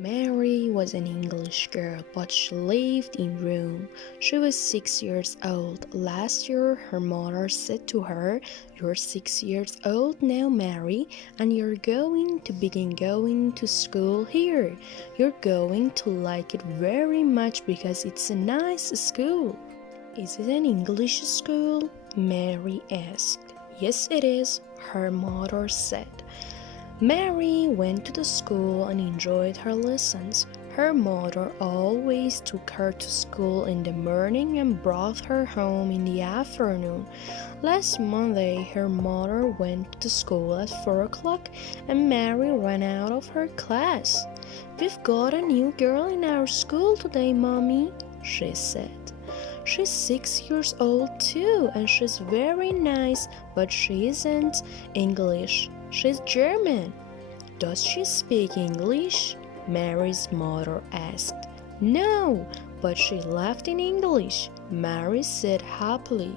Mary was an English girl, but she lived in Rome. She was 6 years old. Last year, her mother said to her, "You're 6 years old now, Mary, and you're going to begin going to school here. You're going to like it very much because it's a nice school." "Is it an English school?" Mary asked. "Yes, it is," her mother said. Mary went to the school and enjoyed her lessons. Her mother always took her to school in the morning and brought her home in the afternoon. Last Monday, her mother went to school at 4 o'clock and Mary ran out of her class. "We've got a new girl in our school today, Mommy," she said. "She's 6 years old too, and she's very nice, but she isn't English. She's German." "Does she speak English?" Mary's mother asked. "No, but she laughed in English," Mary said happily.